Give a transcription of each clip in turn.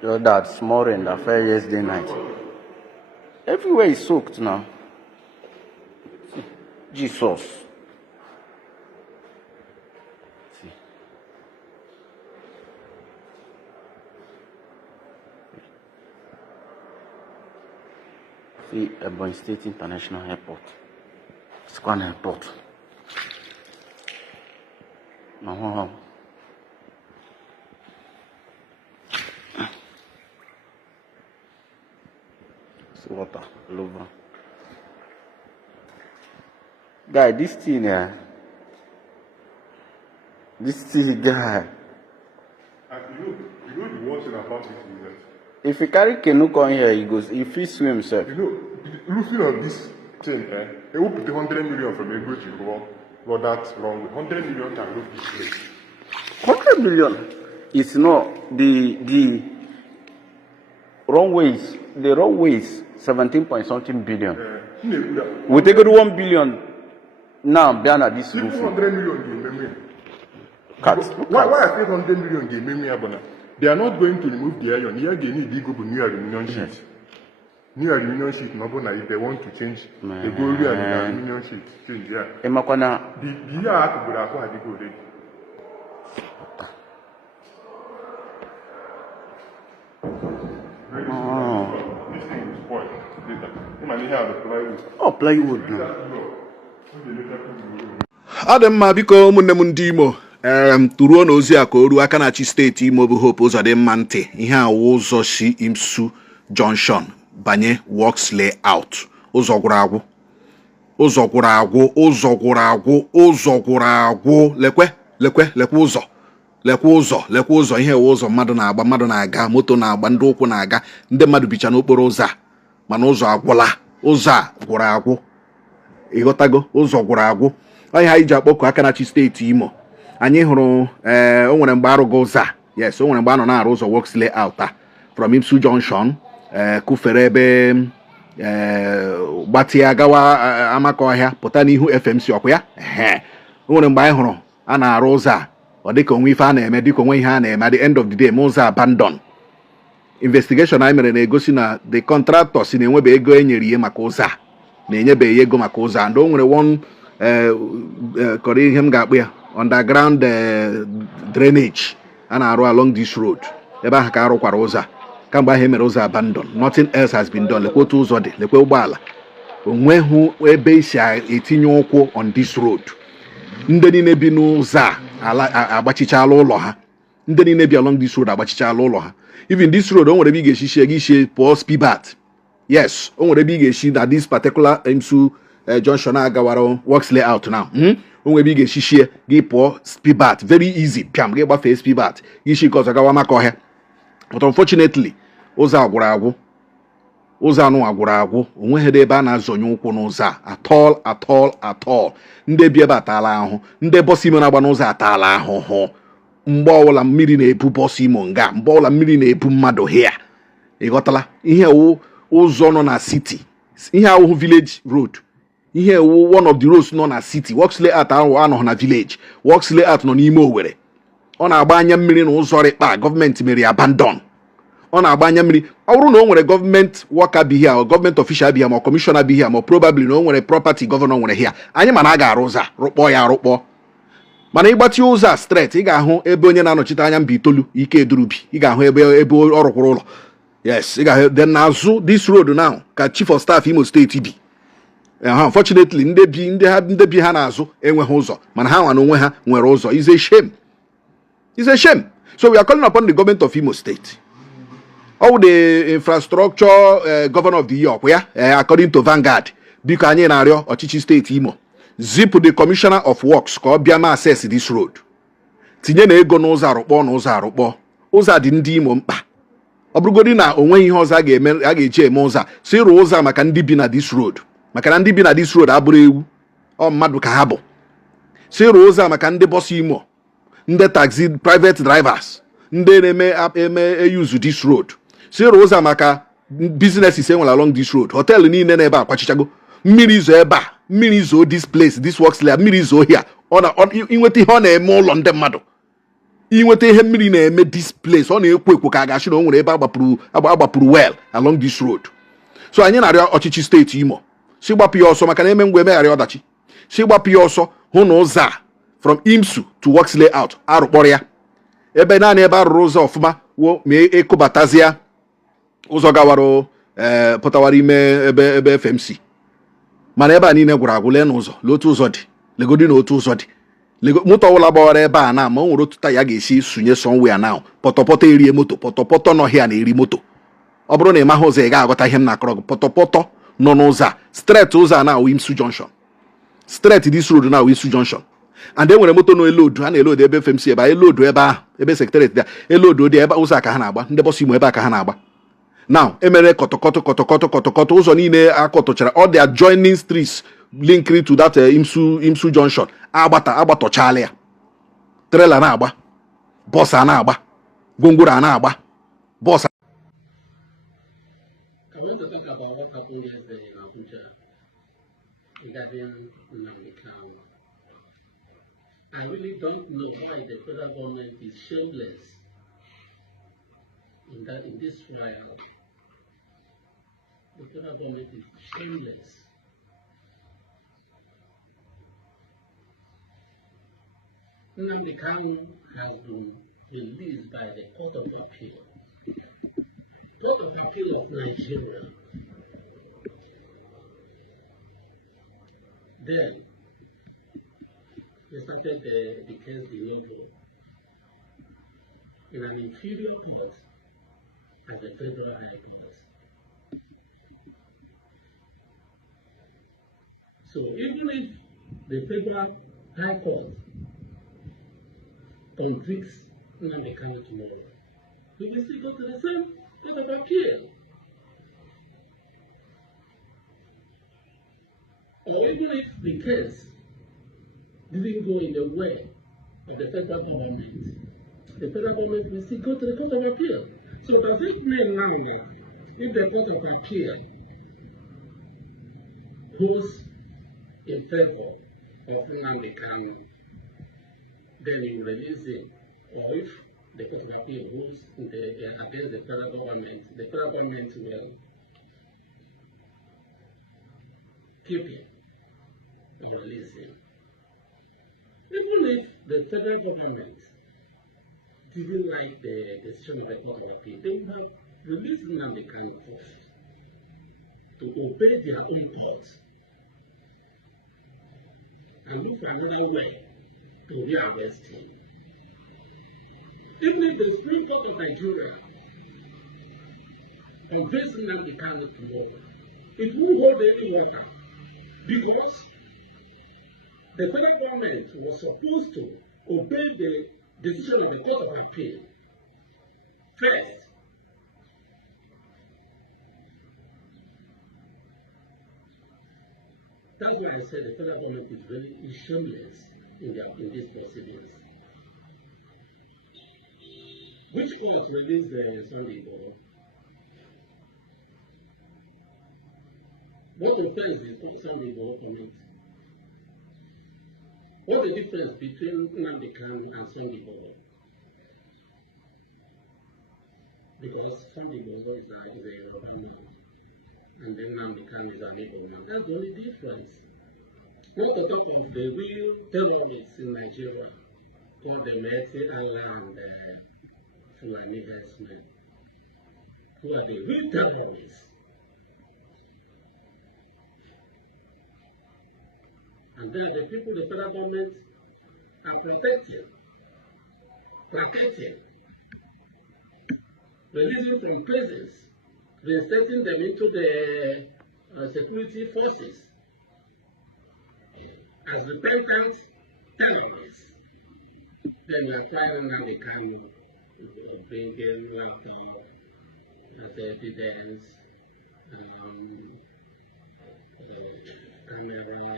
Just that small rain that fell yesterday night. Everywhere is soaked now. Jesus. See. See, Ebonyi State International Airport. It's one airport. No. See water all over. Guy, this thing here. This thing, guy. You know the one thing about it is that if you carry canoe come here, if he swim himself. You know, looking at this thing, they will put 100 million from Ego to go that wrong. 100 million can look this place. 100 million. It's not the runways. The runways 17 point something billion. We take it 1 billion now. Biana this roof. 100 million game. Why I say 100 million game? They are not going to remove the iron. Here they need to go to new aluminium sheet. New aluminium sheet, if they want to change, they go to aluminium sheet. Change here. The year have to go there, they go there. This thing is spoiled later. Oh, plywood now. Adamma biko ụmụnne m ndị Imo turuo n'ozi a ka o ruo aka na-achị steeti Imo bụ Hope Uzodimma ntị ihe awụ ụzọ si Imsu Junction banye Works Layout ụzọ gwụrụ agwụ lekwe ụzọ ihe ewe ụzọ mmadụ na-agba mmadụ na-aga moto na-agba ndị ụkwụ na-aga ndị mmadụ bicha n'okporo ụzọ a mana ụzọ agwụla ụzọ a gwụrụ agwụ ịghọtago ụzọ gwụrụ agwụ onye anyị ji akpọkụ aka na-achị steeti Imo anyị hụrụ o nwere mgbe arụgo ụzọ a yes o nwere mgbe a nọ na-arụ ụzọ Works Layout a from Imsu Junction kụfere ebe gbatịa gawa Amakọhịa pụta n'ihu FMC ọkwa ya o nwere mgbe anyị hụrụ a na-arụ ụzọ a ọ dịka onwe ife a na-eme dịka onwe ihe a na-eme at the end of the day ma ụzọ abandon investigation anyị mere na-egosi na the contractor si na-enwebe ego e nyere ihe maka ụzọ a na-enyebeghị ego maka ụzọ a ndị o nwere one kọrọ ihe m ga-akpụ ya underground drainage a na-arụ along this road ebe ahụ ka arụkwara ụzọ a kamgbe ahụ emere ụzọ abandon nothing else has been done lekwe otu ụzọ dị lekwe ụgbọala onweghị ebe isi etinye ụkwụ on this road ndị niile bi n'ụzọ a agbachichala ụlọ ha ndị niile bi along this road agbachichala ụlọ ha even this road o nwere ebe ị ga-eshi gị ishie pụọ Speedbat yes o nwere ebe ị ga-eshi na this particular Imsu Junction agawara Works Layout now o nwere ebe ị ga-eshi gị pụọ Speedbat very easy piam gị gbafee Speedbat gị isi nke ọzọ gawa Amakọhịa but unfortunately ụzọ agwụrụ agwụ onweghị ebe a na-azọnye ụkwụ n'ụzọ a at all ndị bi ebe atala ahụ ndị bọs imo na-agba n'ụzọ atala ahụhụ mgbe ọbụla mmiri na-ebu bọs imo nga mgbe ọbụla mmiri na-ebu mmadụ hia ịghọtala ihe ụzọ nọ na city ihe awụhụ village road ihe ewu one of the roads nọ na city Works Layout ahụ anọghị na village Works Layout nọ n'ime Owerri ọ na-agba anya mmiri na ụzọ rịkpa gọọmenti mere abandon ọ na-agba anya mmiri ọ bụrụ na o nwere gọọmenti worker bi here gọọmenti official bi here ma kọmishọna bi here ma probably na o nwere property gọvanọ nwere here anyị mana a ga-arụ ụzọ rụkpọ ya arụkpọ mana ịgbatị ụzọ a straight ị ga-ahụ ebe onye na-anọchite anya mba itoolu ike edurubi ị ga-ahụ ebe ọ rụkwụrụ ụlọ yes ị ga-ahụ then n'azụ this road now ka chief of staff Imo State bi unfortunately ndị bi ha n'azụ enweghị ụzọ mana ha nwa na onwe ha nwere ụzọ is a shame so we are calling upon the government of Imo State the infrastructure governor of the year according to Vanguard biko anyị na-arịọ ọchịchị steeti Imo zip the commissioner of works ka ọ bịa ma access this road tinye na ego n'ụzọ arụkpọ ụzọ dị ndị Imo mkpa ọ bụrụgodị na onweghị ihe ọzọ a ga-eji eme ụzọ si rụọ ụzọ maka ndị bi na this road maka na ndị bi na this road abụrụ ewu ọ mmadụ ka ha bụ si rụọ ụzọ maka ndị bọs Imo ndị taxi private drivers ndị na-eme use this road si rụọ ụzọ maka businesses enwere along this road họteelụ niile na ebe akwachichago mmiri zo ebe a mmiri zo this place this Works Layout mmiri zo here inweta ihe ọ na-eme ụlọ ndị mmadụ inweta ihe mmiri na-eme this place ọ na-ekwo ekwo ka a ga-achị na o nwere ebe agbapụrụ well along this road. So anyị na-arịọ ọchịchị steeti Imo si gbapụ ya ọsọ maka na eme ngwa emegharị ọdachi, si gbapụ ya ọsọ hụ na ụzọ a from Imsu to Works Layout arụkpọrọ ya ebe naanị ebe arụrụ ụzọ ọfụma wo ma ekụbatazịa ụzọ gawara pụtawara ime ebe FMC, mana ebe a niile gwụrụ agwụ lee n'ụzọ lee otu ụzọ dị legodi na otu ụzọ dị moto ọbụla gbawara ebe a na ma o nwere otu ya ga-esi sunye somewhere now pọtọpọtọ erie moto pọtọpọtọ n'ọhịa na-eri moto. Ọ bụrụ na ị maghị ụzọ ị ga-aghọta ihe m na-akọrọ gị. Pọtọpọtọ nọ n'ụzọ a straight ụzọ a na-awụ Imsu Junction, straight this road na-awụ Imsu Junction, and enwere moto no elodu a na-elodu ebe FMC ebe a elodu ebe ahụ ebe secretariat dị elodu dị ebe ụzọ a ka ha na-agba ndị bọs Imo ebe a ka ha na-agba. Now emere kọtọkọtọ ụzọ niile akọtọchara all the adjoining streets linked to that Imsu Junction agbatọchala ya, trailer na-agba, bọs a na-agba, gwongworo a na-agba, bọs. I want to talk about what happened yesterday in Abuja regarding Nnamdi Kanu. I really don't know why the federal government is shameless in this trial. The federal government is shameless. Nnamdi Kanu has been released by the Court of Appeal. Court of Appeal of Nigeria. Then they started the case de novo in an inferior court at the federal high court. So even if the federal high court convicts Nnamdi Kanu tomorrow, we will still go to the same Court of Appeal. Or even if the case didn't go in the way of the federal government will still go to the Court of Appeal. So does it mean now that if the Court of Appeal goes in favor of Nnamdi Kanu, then you release him? Or if the Court of Appeal rules against the federal government will keep him and release him. Even if the federal government didn't like the decision of the Court of Appeal, they would have released Nnamdi Kanu first to obey their own courts and look for another way to rearrest him. Even if the Supreme Court of Nigeria convicts Nnamdi Kanu tomorrow, it won't hold any water because the federal government was supposed to obey the decision of the Court of Appeal first. That's why I said the federal government is really shameless in these proceedings. Which court released Sunday Igboho? What offense did Sunday Igboho commit? What's the difference between Nnamdi Kanu and Sunday Igboho? Because Sunday Igboho is a Yoruba man, and then Nnamdi Kanu is an Igbo man. That's the only difference. Not to talk of the real terrorists in Nigeria, called the Meti Allah and the Fulani herdsmen, who are the real terrorists. And then the people the federal government are protecting, releasing from prisons, reinstating them into the security forces as repentant terrorists. Then we are firing Nnamdi Kanu, bringing laptop as evidence, camera,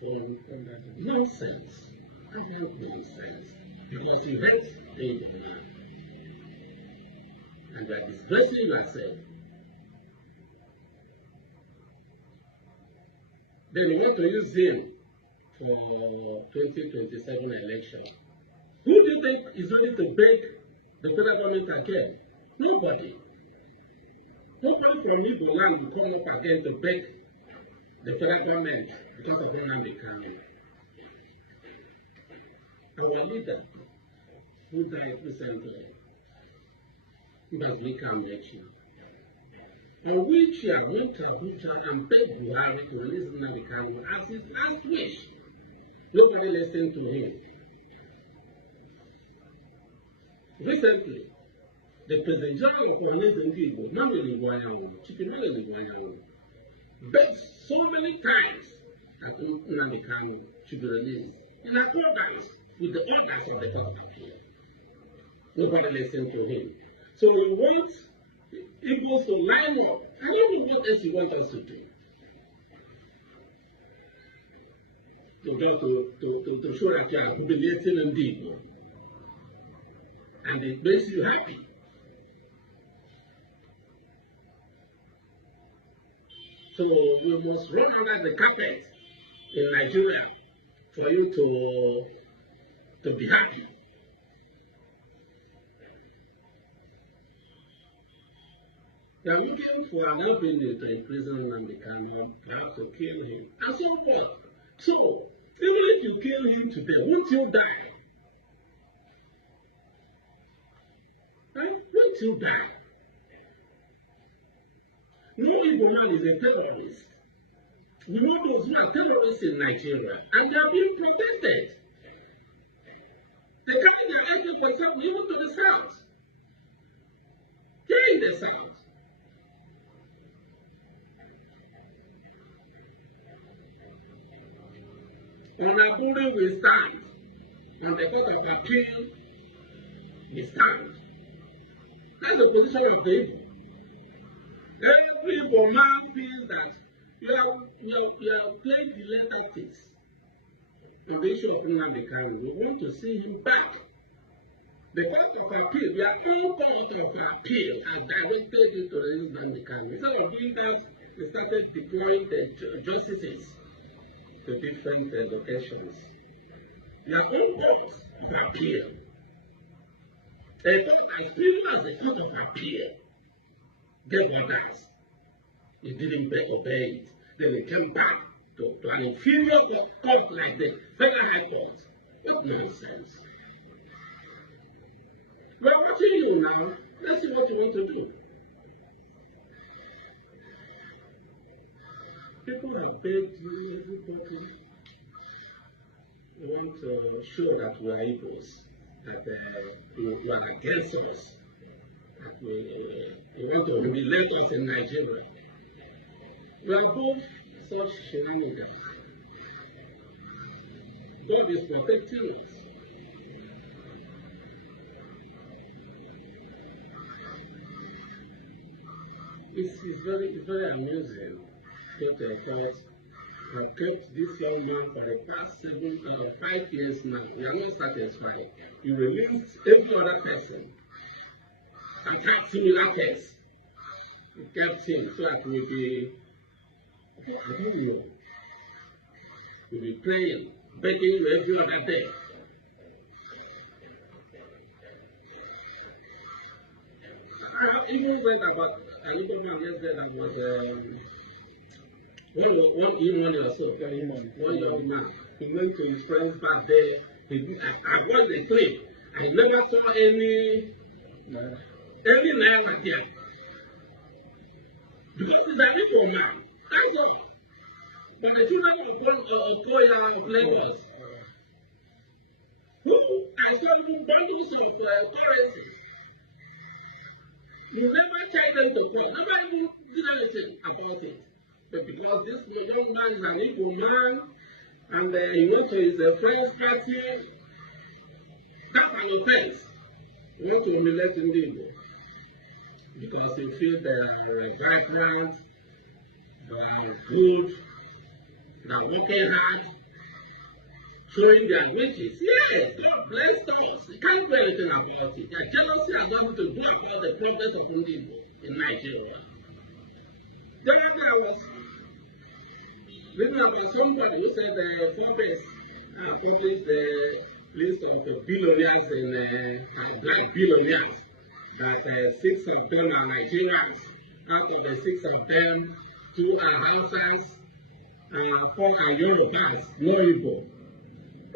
phone. Nonsense. I have nonsense. Because you hate the man. And you are disgracing yourself. Then you want to use him for 2027 election. Who do you think is ready to beg the federal government again? Nobody. Nobody from Igbo land will come up again to beg the federal government because of Nnamdi Kanu. Our leader, who died recently, Uwazuruike mentioned, on which he went to Abuja and begged Buhari to release Nnamdi Kanu as his last wish. Nobody listened to him. Recently, the President General of Nnamdi Kanu begged so many times that Nnamdi Kanu should be released in accordance with the orders of the Court of Appeal. Nobody listened to him. So we want Igbos to line up. I don't know what else you want us to do. To show that you are humiliating and deep. And it makes you happy. So you must run under the carpet in Nigeria for you to be happy. They are looking for an avenue to imprison Nnamdi Kanu, perhaps to kill him. And so what? So, even if you kill him today, won't you die? Won't you die? No Igbo man is a terrorist. We know those who are terrorists in Nigeria, and they are being protected. They carry their AK-47 even to the south. Here in the south. On Aburi we stand. On the Court of Appeal, we stand. That's the position of the Igbo. Every Igbo man feels that you have played the late tactics on the issue of Nnamdi Kanu. We want to see him back. The Court of Appeal, we are in Court of Appeal has directed you to release Nnamdi Kanu. Instead of doing that, we started deploying the justices to different locations. We are in Court of Appeal. A court as people as the Court of Appeal gave orders. He didn't obey it. Then he came back to an inferior court like the Federal High Court. What nonsense. We are watching you now. Let's see what you want to do. People have begged you, everybody. We want to show that we are Igbos, that you are against us, that you want to humiliate us in Nigeria. We are both such shenanigans. God is protecting us. It's very amusing that the court have kept this young man for the past 5 years now. We are not satisfied. You released every other person and had similar case. You kept him so that we'll be, I don't know, we'll be praying, begging you every other day. I even read about an Igbo man yesterday that was one Imoni or so, one young man. He went to his friend's birthday. I watched the clip. I never saw any naira there. Because he's an Igbo man. That's all. But the children of Koya of Lagos, who I saw even bundles of currency. You never tried them to call, never even did anything about it. But because this young man is an Igbo man, and he went to his friend's party, that's an offense. You want to humiliate Igbo. Because you feel they are vibrant, they are good, they are working hard, showing their riches. Yes, God blessed us. You can't do anything about it. Their jealousy has nothing to do about the progress of Igbo in Nigeria. The other day I was reading about somebody who said Forbes published the list of billionaires and black billionaires, that 6 of them are Nigerians. Out of the 6 of them, 2 are Hausas, 4 are Yorubas, no Igbo.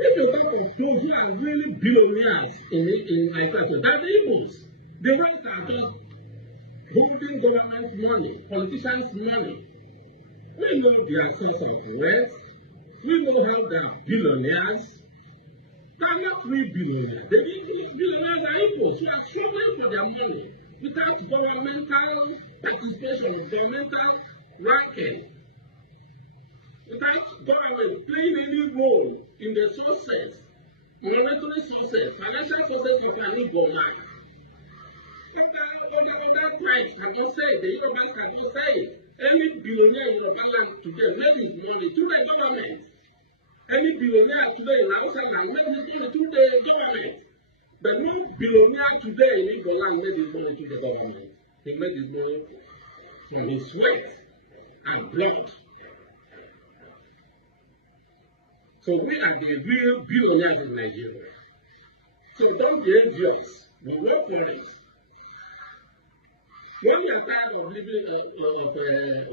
If you talk of those who are really billionaires in Nigeria, that's the Igbos. The rest are just holding government money, politicians' money. We know their source of wealth. We know how they are billionaires. They are not real billionaires. The billionaires are Igbos who are struggling for their money without governmental participation, governmental ranking, without government playing any role in the sources, monetary sources, financial sources of an Igbo man. Other tribes cannot say it, the Yorubas cannot say it. Any billionaire in Yoruba land today made his money through the government. Any billionaire today in Hausa land made his money through the government. But no billionaire today in Igbo land made his money through the government. He made his money from his sweat and blood. So we are the real billionaires in Nigeria. So don't be envious. We work for it. When we are tired of living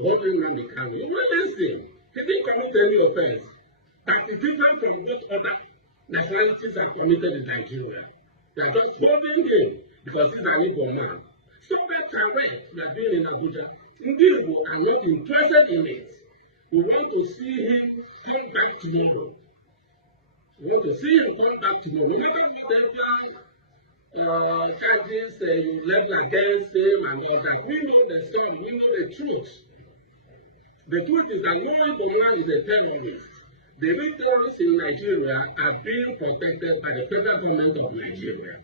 holding Nnamdi Kanu, you will listen. He didn't commit any offense. That is different from what other nationalities are committed in Nigeria. They are just holding him because he's an Igbo man. Stop that correct we are doing in Abuja. Indeed, we are not interested in it. We want to see him come back tomorrow. We want to see him come back tomorrow. No matter what charges you level against him and all that. We know the story, we know the truth. The truth is that no Igbo man is a terrorist. The real terrorists in Nigeria are being protected by the federal government of Nigeria.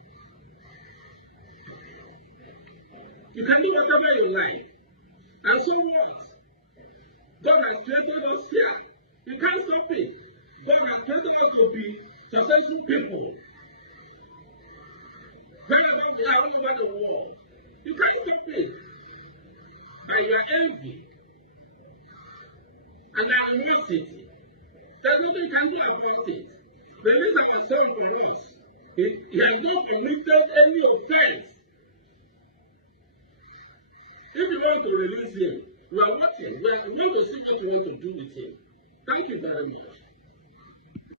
You can do whatever you like. And so what? God has created us here. You can't stop it. God has created us to be successful people. Wherever we are, all over the world, you can't stop it by your envy and animosity. There's nothing you can do about it. Release our son for us. He has not committed any offense. If you want to release him, we are watching. We want to see what you want to do with him. Thank you very much.